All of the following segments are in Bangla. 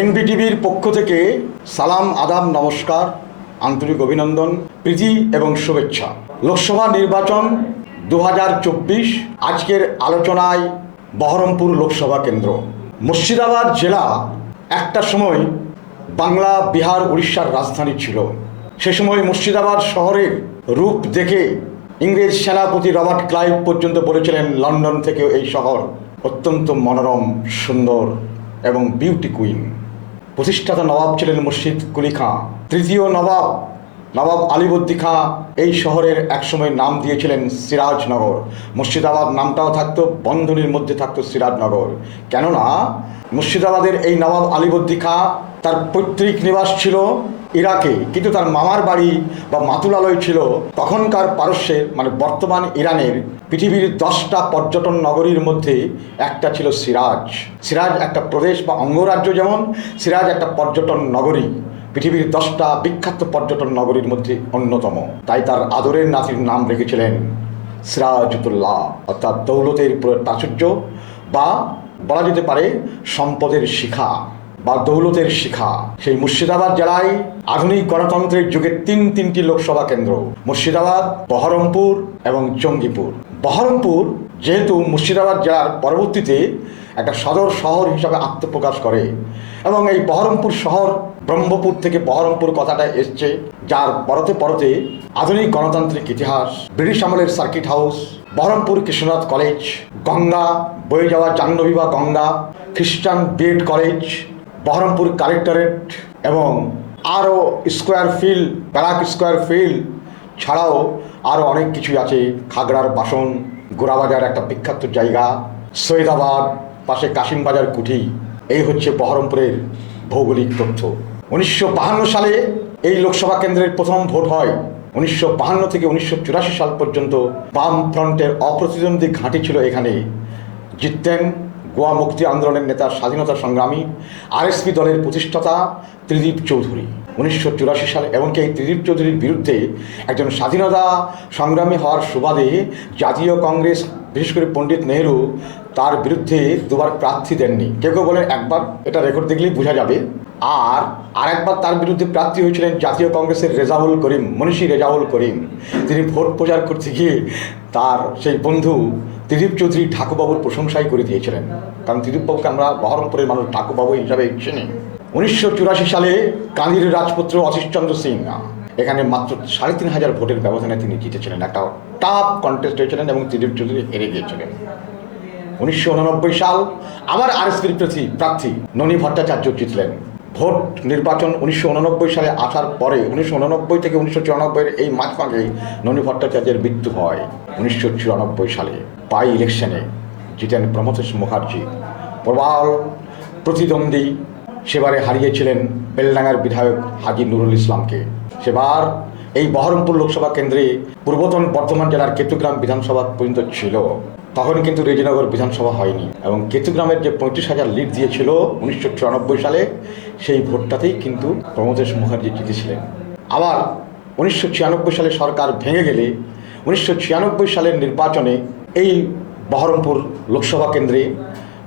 এনবিটিভির পক্ষ থেকে সালাম, আদাব, নমস্কার, আন্তরিক অভিনন্দন, প্রীতি এবং শুভেচ্ছা। লোকসভা নির্বাচন দু হাজার চব্বিশ আজকের আলোচনায় বহরমপুর লোকসভা কেন্দ্র। মুর্শিদাবাদ জেলা একটা সময় বাংলা, বিহার, উড়িষ্যার রাজধানী ছিল। সে সময় মুর্শিদাবাদ শহরের রূপ দেখে ইংরেজ সেনাপতি রবার্ট ক্লাইভ পর্যন্ত বলেছিলেন, লন্ডন থেকে এই শহর অত্যন্ত মনোরম, সুন্দর এবং বিউটি কুইন প্রতিষ্ঠাতা নবাব ছিলেন মুর্শিদ কুলি খাঁ। তৃতীয় নবাব নবাব আলিবর্দি খাঁ, এই শহরের একসময় নাম দিয়েছিলেন সিরাজনগর। মুর্শিদাবাদ নামটাও থাকতো, বন্ধনীর মধ্যে থাকতো সিরাজনগর। কেননা, মুর্শিদাবাদের এই নবাব আলিবর্দি খাঁ তার পৈতৃক নিবাস ছিল ইরাকে, কিন্তু তার মামার বাড়ি বা মাতুলালয় ছিল তখনকার পারস্যের মানে বর্তমান ইরানের পৃথিবীর দশটা পর্যটন নগরীর মধ্যে একটা ছিল সিরাজ। সিরাজ একটা প্রদেশ বা অঙ্গরাজ্য যেমন, সিরাজ একটা পর্যটন নগরী। পৃথিবীর দশটা বিখ্যাত পর্যটন নগরীর মধ্যে অন্যতম। তাই তার আদরের নাতির নাম রেখেছিলেন সিরাজুতুল্লাহ অর্থাৎ দৌলতের প্রাচুর্য বা বলা যেতে পারে সম্পদের শিখা। বা দৌলতের শিখা। সেই মুর্শিদাবাদ জেলায় আধুনিক গণতন্ত্রের যুগে তিন তিনটি লোকসভা কেন্দ্র, মুর্শিদাবাদ, বহরমপুর এবং জঙ্গিপুর। বহরমপুর যেহেতু মুর্শিদাবাদ জেলার পরবর্তীতে একটা সদর শহর হিসাবে আত্মপ্রকাশ করে এবং এই বহরমপুর শহর ব্রহ্মপুর থেকে বহরমপুর কথাটা এসছে, যার পরতে পরতে আধুনিক গণতান্ত্রিক ইতিহাস, ব্রিটিশ আমলের circuit house, Baharampur Krishnanath college, Ganga, বয়ে যাওয়া জাহ্নবী বা গঙ্গা, খ্রিস্টান বিএড কলেজ বহরমপুর কালেক্টরেট এবং আরও square field barrack square field ছাড়াও আরও অনেক কিছুই আছে। খাগড়ার বাসন, গোড়াবাজার একটা বিখ্যাত জায়গা, সৈয়দাবাদ, পাশে কাশিমবাজার কুঠি। এই হচ্ছে বহরমপুরের ভৌগোলিক তথ্য। উনিশশো সালে এই লোকসভা কেন্দ্রের প্রথম ভোট হয়। উনিশশো থেকে উনিশশো চুরাশি সাল পর্যন্ত বাম ফ্রন্টের অপ্রতিদ্বন্দ্বী ঘাঁটি ছিল এখানে। জিততেন গোয়া মুক্তি আন্দোলনের নেতা, স্বাধীনতা সংগ্রামী, আরএসপি দলের প্রতিষ্ঠাতা ত্রিদীপ চৌধুরী। উনিশশো চুরাশি সালে, এমনকি এই ত্রিদীপ চৌধুরীর বিরুদ্ধে একজন স্বাধীনতা সংগ্রামী হওয়ার সুবাদে জাতীয় কংগ্রেস, বিশেষ করে পণ্ডিত নেহেরু, তার বিরুদ্ধে দুবার প্রার্থী দেননি। কেউ কেউ বলেন একবার এটা রেকর্ড দেখলেই বোঝা যাবে। আর আরেকবার তার বিরুদ্ধে প্রার্থী হয়েছিলেন জাতীয় কংগ্রেসের রেজাউল করিম মনীষী রেজাউল করিম। তিনি ভোট প্রচার করতে গিয়ে তার সেই বন্ধু ত্রিদীপ চৌধুরী ঠাকুরবাবুর প্রশংসাই করে দিয়েছিলেন। কারণ ত্রিদীপবাবুকে আমরা বহরমপুরের মানুষ ঠাকুরবাবু হিসাবে চিনি। উনিশশো চুরাশি সালে কাঁদির রাজপুত্র অশিসচন্দ্র সিং, এখানে মাত্র সাড়ে তিন হাজার ভোটের ব্যবধানে তিনি জিতেছিলেন। একটা টাফ কন্টেস্ট হয়েছিলেন এবং ত্রিদীপ চৌধুরী হেরে গিয়েছিলেন। উনিশশো উননব্বই সাল আবার আরএসপির প্রার্থী ননী ভট্টাচার্য জিতলেন। ভোট নির্বাচন উনিশশো উননব্বই সালে আসার পরে, উনিশশো উননব্বই থেকে উনিশশো চুরানব্বইয়ের এই মাঝখানে ননী ভট্টাচার্যের মৃত্যু হয় উনিশশো চুরানব্বই সালে। বাই ইলেকশনে জিতেন প্রমথেশ মুখার্জি। প্রবল প্রতিদ্বন্দ্বী সেবারে হারিয়েছিলেন বেলডাঙ্গার বিধায়ক হাজি নুরুল ইসলামকে। সেবার এই বহরমপুর লোকসভা কেন্দ্রে পূর্বতন বর্ধমান জেলার কেতুগ্রাম বিধানসভা পর্যন্ত ছিল। তখন কিন্তু রেজিনগর বিধানসভা হয়নি। এবং কেতুগ্রামের যে পঁয়ত্রিশ হাজার লিড দিয়েছিল উনিশশো চুরানব্বই সালে, সেই ভোটটাতেই কিন্তু প্রমোদেশ মুখার্জি জিতেছিলেন। আবার উনিশশো ছিয়ানব্বই সালে সরকার ভেঙে গেলে, উনিশশো ছিয়ানব্বই সালের নির্বাচনে এই বহরমপুর লোকসভা কেন্দ্রে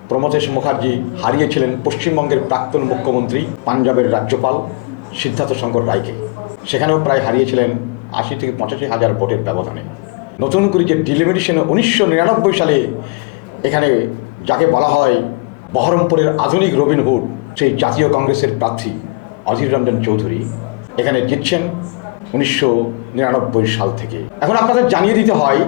প্রমথেশ মুখার্জি হারিয়েছিলেন পশ্চিমবঙ্গের প্রাক্তন মুখ্যমন্ত্রী পাঞ্জাবের রাজ্যপাল সিদ্ধার্থ শঙ্কর রায়কে। সেখানেও প্রায় হারিয়েছিলেন আশি থেকে পঁচাশি হাজার ভোটের ব্যবধানে। নতুন করে যে ডিলিমিটেশন উনিশশো নিরানব্বই সালে এখানে যাকে বলা হয় বহরমপুরের আধুনিক রবিনহুড সেই জাতীয় কংগ্রেসের প্রার্থী অধীর রঞ্জন চৌধুরী এখানে জিতছেন উনিশশো নিরানব্বই সাল থেকে। এখন আপনাদের জানিয়ে দিতে হয়,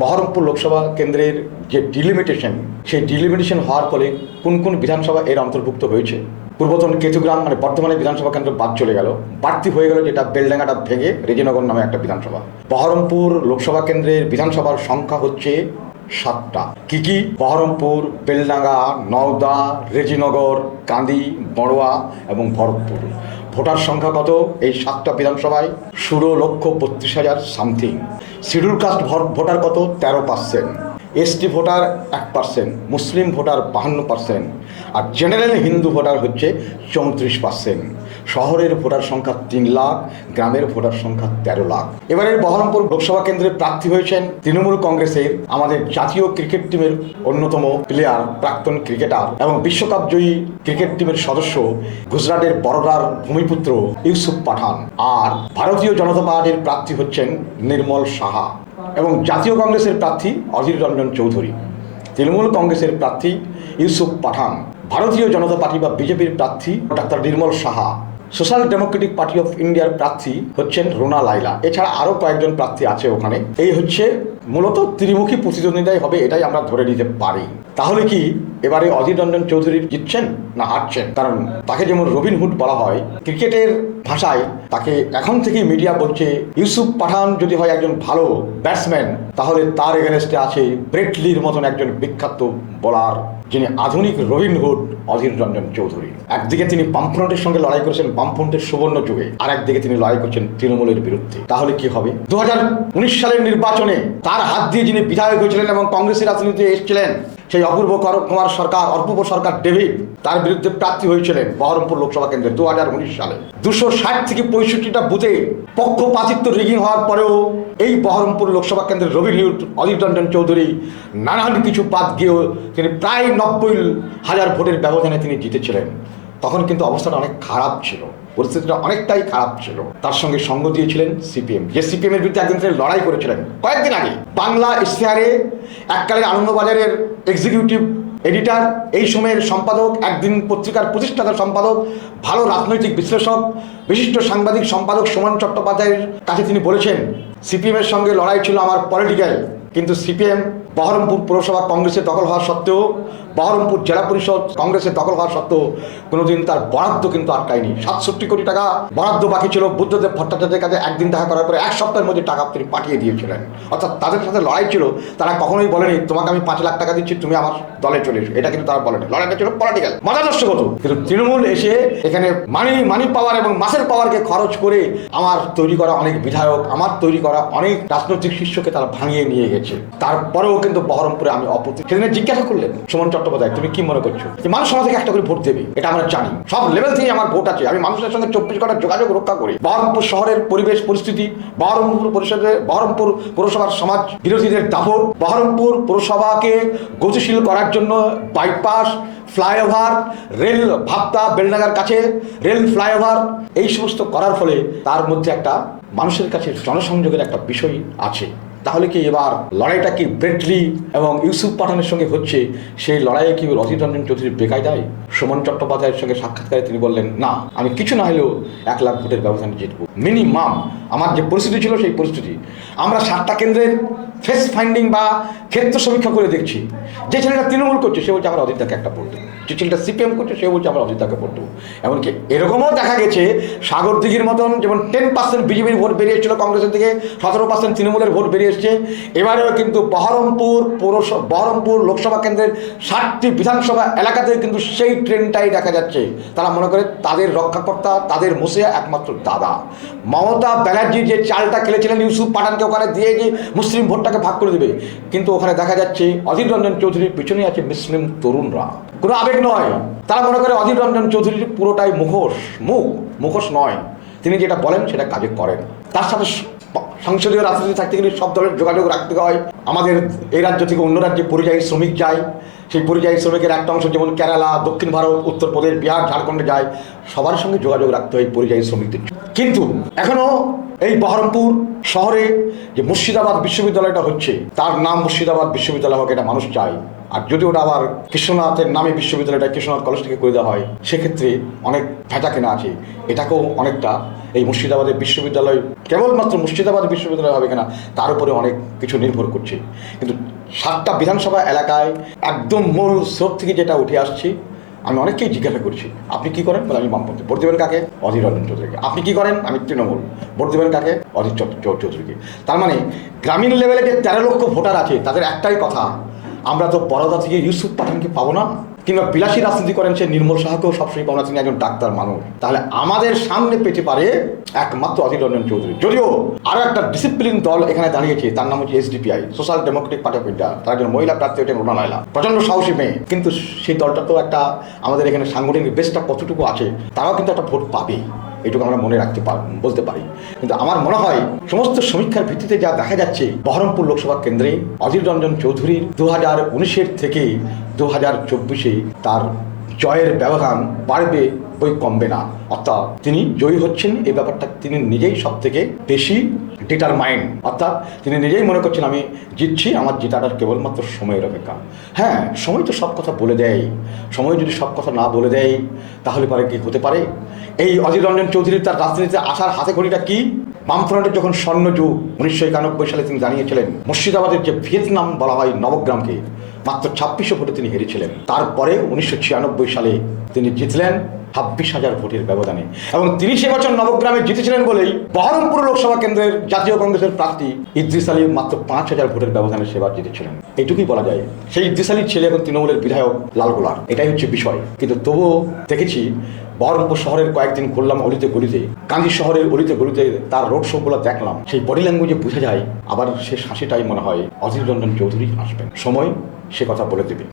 বহরমপুর লোকসভা কেন্দ্রের যে ডিলিমিটেশন সেই ডিলিমিটেশন হওয়ার ফলে কোন কোন বিধানসভা এর অন্তর্ভুক্ত হয়েছে? পূর্বতন কেতুগ্রাম মানে বর্তমানে বিধানসভা কেন্দ্র বাদ চলে গেল। বাড়তি হয়ে গেল যেটা বেলডাঙ্গাটা ভেঙে রেজিনগর নামে একটা বিধানসভা। বহরমপুর লোকসভা কেন্দ্রের বিধানসভার সংখ্যা হচ্ছে সাতটা। কি কি? বহরমপুর, বেলডাঙ্গা, নওদা, রেজিনগর, কান্দি, বড়োয়া এবং ভরতপুর। ভোটার সংখ্যা কত? এই সাতটা বিধানসভায় ষোলো লক্ষ বত্রিশ হাজার সামথিং। শিডিউল কাস্ট ভোটার কত? তেরো পার্সেন্ট। এসটি ভোটার এক পার্সেন্ট মুসলিম ভোটার বাহান্ন পার্সেন্ট আর জেনারেল হিন্দু ভোটার হচ্ছে চৌত্রিশ পার্সেন্ট শহরের ভোটার সংখ্যা তিন লাখ, গ্রামের ভোটার সংখ্যা তেরো লাখ। এবারের বহরমপুর লোকসভা কেন্দ্রের প্রার্থী হয়েছেন তৃণমূল কংগ্রেসের আমাদের জাতীয় ক্রিকেট টিমের অন্যতম প্লেয়ার প্রাক্তন ক্রিকেটার এবং বিশ্বকাপ জয়ী ক্রিকেট টিমের সদস্য গুজরাটের বড়োদার ভূমিপুত্র ইউসুফ পাঠান। আর ভারতীয় জনতা পার্টির প্রার্থী হচ্ছেন নির্মল সাহা। এবং জাতীয় কংগ্রেসের প্রার্থী অধীর রঞ্জন চৌধুরী, তৃণমূল কংগ্রেসের প্রার্থী ইউসুফ পাঠান, ভারতীয় জনতা পার্টি বা বিজেপির প্রার্থী doctor Nirmal Saha, social democratic party of ইন্ডিয়ার প্রার্থী হচ্ছেন রোনা লাইলা এছাড়া আরও কয়েকজন প্রার্থী আছে ওখানে। এই হচ্ছে মূলত ত্রিমুখী প্রতিদ্বন্দ্বিতাই হবে, এটাই আমরা ধরে নিতে পারি। তাহলে কি এবারে অধীর রঞ্জন চৌধুরী জিতছেন না হারছেন? কারণ তাকে যেমন রবিন হুড বলা হয়, ক্রিকেটের ভাষায় তাকে এখন থেকেই মিডিয়া বলছে, ইউসুফ পাঠান যদি হয় একজন ভালো ব্যাটসম্যান, তাহলে তার এগেনস্টে আছে ব্রেটলির মতন একজন বিখ্যাত বোলার। যিনি আধুনিক রবিনহুড অধীর রঞ্জন চৌধুরী। একদিকে তিনি বামফ্রন্টের সঙ্গে লড়াই করেছেন বামফ্রন্টের সুবর্ণ যুগে আর একদিকে তিনি লড়াই করছেন তৃণমূলের বিরুদ্ধে। তাহলে কি হবে? দুহাজার উনিশ সালের নির্বাচনে তার হাত দিয়ে যিনি বিধায়ক হয়েছিলেন এবং কংগ্রেসের রাজনীতিতে এসেছিলেন, সেই অপূর্ব কুমার সরকার, অপূর্ব সরকার ডেভিড, তার বিরুদ্ধে প্রার্থী হয়েছিলেন বহরমপুর লোকসভা কেন্দ্রে দু হাজার উনিশ সালে। দুশো ষাট থেকে পঁয়ষট্টিটা বুথে পক্ষপাতিত্ব রিগিং হওয়ার পরেও এই বহরমপুর লোকসভা কেন্দ্রের রবি হিউট অধীর রঞ্জন চৌধুরী, নানান কিছু বাদ গিয়েও তিনি প্রায় নব্বই হাজার ভোটের ব্যবধানে তিনি জিতেছিলেন। তখন কিন্তু অবস্থাটা অনেক খারাপ ছিল। পরিস্থিতিটা অনেকটাই খারাপ ছিল। তার সঙ্গে সঙ্গ দিয়েছিলেন সিপিএম। যে সিপিএম এর বিরুদ্ধে একদিন তিনি লড়াই করেছিলেন, কয়েকদিন আগে। বাংলা ইশতেহারে এককালে আনন্দবাজারের এক্সিকিউটিভ এডিটার এই সময়ের সম্পাদক, একদিন পত্রিকার প্রতিষ্ঠাতা সম্পাদক, ভালো রাজনৈতিক বিশ্লেষক, বিশিষ্ট সাংবাদিক সম্পাদক সুমন চট্টোপাধ্যায়ের কাছে তিনি বলেছেন সিপিএমের সঙ্গে লড়াই ছিল আমার পলিটিক্যাল কিন্তু সিপিএম বহরমপুর পৌরসভা কংগ্রেসের দখল হওয়া সত্ত্বেও বহরমপুর জেলা পরিষদ কংগ্রেসের দখল হওয়া সত্ত্বেও কোনোদিন তার বরাদ্দ কিন্তু আটকায়নি সাতষট্টি কোটি টাকা বরাদ্দ বাকি ছিল। বুদ্ধদেব ভট্টাচার্যের কাছে একদিন দেখা করার পরে এক সপ্তাহের মধ্যে টাকা তিনি পাঠিয়ে দিয়েছিলেন। অর্থাৎ তাদের সাথে লড়াই ছিল। তারা কখনোই বলেনি, তোমাকে আমি পাঁচ লাখ টাকা দিচ্ছি, তুমি আমার দলে চলে এসো। এটা কিন্তু তারা বলেনি। লড়াইটা ছিল পলিটিক্যাল মতাদর্শগত কিন্তু তৃণমূল এসে এখানে মানি মানি পাওয়ার এবং মাসের পাওয়ারকে খরচ করে আমার তৈরি করা অনেক বিধায়ক, আমার তৈরি করা অনেক রাজনৈতিক শিষ্যকে তারা ভাঙিয়ে নিয়ে গেছে। তারপরেও কিন্তু বহরমপুরে আমি অপতি সেদিনে জিজ্ঞাসা করলেন, সুমন চট্টোপাধ্যায়, তুমি কি মনে করছ? যে মানুষ থেকে একটা করে ভোট দেবে, এটা আমরা জানি। সব লেভেল থেকে আমার ভোট আছে। আমি মানুষের সঙ্গে চব্বিশ ঘণ্টা যোগাযোগ রক্ষা করি। বহরমপুর শহরের পরিবেশ, পরিস্থিতি বহরমপুর পরিষদের বহরমপুর পৌরসভার সমাজ বিরোধীদের দাপট বহরমপুর পৌরসভাকে গতিশীল করার জন্য বাইপাস ফ্লাইওভার রেল ভাপ্তা বেলডাঙ্গার কাছে রেল ফ্লাইওভার এই সমস্ত করার ফলে তার মধ্যে একটা মানুষের কাছে জনসংযোগের একটা বিষয় আছে। তাহলে কি এবার লড়াইটা কি ব্রেটলি এবং ইউসুফ পাঠানের সঙ্গে হচ্ছে? সেই লড়াইয়ে কি রজিত রঞ্জন চৌধুরী বেকায় দেয় সুমন চট্টোপাধ্যায়ের সঙ্গে সাক্ষাৎকারে তিনি বললেন, না, আমি কিছু না হলেও এক লাখ ভোটের ব্যবধানে জিতবো। মিনিমাম আমার যে পরিস্থিতি ছিল সেই পরিস্থিতি। আমরা সাতটা কেন্দ্রের ফেস ফাইন্ডিং বা ক্ষেত্র সমীক্ষা করে দেখছি। যে ছেলেটা তৃণমূল করছে, সে বলছে, আমরা অধীরদাকে একটা ভোট যে ছেলেটা সিপিএম করছে, সে বলছে, আমরা অধীরদাকে ভোট এমনকি এরকমও দেখা গেছে, সাগর দিঘির মতন যেমন টেন পার্সেন্ট বিজেপির ভোট বেরিয়ে এসেছিল কংগ্রেসের দিকে, সতেরো পার্সেন্ট তৃণমূলের ভোট বেরিয়ে এসছে। এবারেও কিন্তু বহরমপুর পৌরসভা, বহরমপুর লোকসভা কেন্দ্রের ষাটটি বিধানসভা এলাকাতে কিন্তু সেই ট্রেনটাই দেখা যাচ্ছে। তারা মনে করে তাদের রক্ষাকর্তা, তাদের মুসিয়া একমাত্র দাদা। মমতা ব্যানার্জি যে চালটা খেলেছিলেন, ইউসুফ পাঠানকে ওখানে দিয়ে যে মুসলিম ভোটটাকে ভাগ করে দেবে। কিন্তু ওখানে দেখা যাচ্ছে অধীর রঞ্জন চৌধুরীর পিছনে আছে মুসলিম তরুণরা। কোনো আবেগ নয়। তারা মনে করে অধীর রঞ্জন চৌধুরীর পুরোটাই মুখোশ, মুখ, মুখোশ নয়। তিনি যেটা বলেন সেটা কাজে করেন। তার সাথে সংসদীয় রাজনীতি থাকতে গেলে সব দলের যোগাযোগ রাখতে হয়। আমাদের এই রাজ্য থেকে অন্য রাজ্যে পরিযায়ী শ্রমিক যায়। সেই পরিযায়ী শ্রমিকের একটা অংশ যেমন কেরালা, দক্ষিণ ভারত, উত্তরপ্রদেশ, বিহার, ঝাড়খণ্ডে যায়। সবার সঙ্গে যোগাযোগ রাখতে হয় পরিযায়ী শ্রমিকদের। কিন্তু এখনও এই বহরমপুর শহরে যে মুর্শিদাবাদ বিশ্ববিদ্যালয়টা হচ্ছে, তার নাম মুর্শিদাবাদ বিশ্ববিদ্যালয় হোক, এটা মানুষ চায়। আর যদি ওটা আবার কৃষ্ণনাথের নামে বিশ্ববিদ্যালয়টা কৃষ্ণনাথ কলেজ থেকে করে দেওয়া হয়, সেক্ষেত্রে অনেক ভেজা কেনা আছে। এটাকেও অনেকটা এই মুর্শিদাবাদের বিশ্ববিদ্যালয়, কেবলমাত্র মুর্শিদাবাদ বিশ্ববিদ্যালয় হবে কিনা, তার উপরে অনেক কিছু নির্ভর করছে। কিন্তু সাতটা বিধানসভা এলাকায় একদম মূল স্রোত থেকে যেটা উঠে আসছে আমি অনেককেই জিজ্ঞাসা করছি, আপনি কি করেন? বলে, আমি বামপন্থী। ভোট দেবেন কাকে? অধীর রঞ্জন চৌধুরীকে। আপনি কি করেন? আমি তৃণমূল। ভোট দেবেন কাকে? অধীর চৌধুরীকে। তার মানে গ্রামীণ লেভেলে যে তেরো লক্ষ ভোটার আছে, তাদের একটাই কথা, আমরা তো বরোদা থেকে ইউসুফ পাঠানকে পাবো না। কিংবা বিলাসী রাজনীতি করেন সে নির্মল সাহাকেও সবসময় পাওনা তিনি একজন ডাক্তার মানুষ। তাহলে আমাদের সামনে পেতে পারে একমাত্র অধীর রঞ্জন চৌধুরী। যদিও আরও একটা ডিসিপ্লিন দল এখানে দাঁড়িয়েছে, তার নাম হচ্ছে SDPI social democratic party of India তার একজন মহিলা প্রার্থী ওটা রোনা লাইলা প্রচণ্ড সাহসী মেয়ে, কিন্তু সেই দলটা তো একটা আমাদের এখানে সাংগঠনিক বেশটা কতটুকু আছে, তারাও কিন্তু একটা ভোট পাবে এটুকু আমরা মনে রাখতে পার, বলতে পারি। কিন্তু আমার মনে হয় সমস্ত সমীক্ষার ভিত্তিতে যা দেখা যাচ্ছে, বহরমপুর লোকসভা কেন্দ্রে অধীর রঞ্জন চৌধুরীর দু হাজার উনিশের থেকে দু হাজার চব্বিশে তার জয়ের ব্যবধান বাড়বে বই কমবে না। অর্থাৎ তিনি জয়ী হচ্ছেন, এই ব্যাপারটা তিনি নিজেই সব থেকে বেশি ডিটারমাইন্ড অর্থাৎ তিনি নিজেই মনে করছেন, আমি জিতছি, আমার জেতাটা কেবলমাত্র সময়ের অপেক্ষা। হ্যাঁ সময় তো সব কথা বলে দেয়। সময় যদি সব কথা না বলে দেয়, তাহলে পরে কি হতে পারে? এই অধীর রঞ্জন চৌধুরী তার রাজনীতিতে আসার হাতে ঘড়িটা কি? বামফ্রন্টের যখন স্বর্ণযুগ উনিশশো একানব্বই সালে তিনি জানিয়েছিলেন মুর্শিদাবাদের যে ভিয়েতনাম বলা হয় নবগ্রামকে, মাত্র ছাব্বিশশো ভোটে তিনি হেরেছিলেন। তারপরে উনিশশো ছিয়ানব্বই সালে তিনি জিতলেন। ছাব্বিশ হাজার ভোটের ব্যবধানে। এবং সে বছর নবগ্রামে জিতেছিলেন বলেই বহরমপুর লোকসভা কেন্দ্রের জাতীয় কংগ্রেসের প্রার্থী ইদ্রিস আলী মাত্র পাঁচ হাজার ভোটের ব্যবধানে সেবার জিতেছিলেন। এইটুকুই বলা যায়। সেই ইদ্রিস আলীর ছেলে এখন তৃণমূলের বিধায়ক লালগোলার এটাই হচ্ছে বিষয়। কিন্তু তবুও দেখেছি বহরমপুর শহরের কয়েকদিন ঘুরলাম অলিতে গলিতে কান্দি শহরের অলিতে গলিতে তার রোড শোগুলো দেখলাম। সেই বডি ল্যাঙ্গুয়েজে বোঝা যায়, আবার সে হাসিটাই মনে হয় অধীর রঞ্জন চৌধুরী আসবেন। সময় সে কথা বলে দেবে।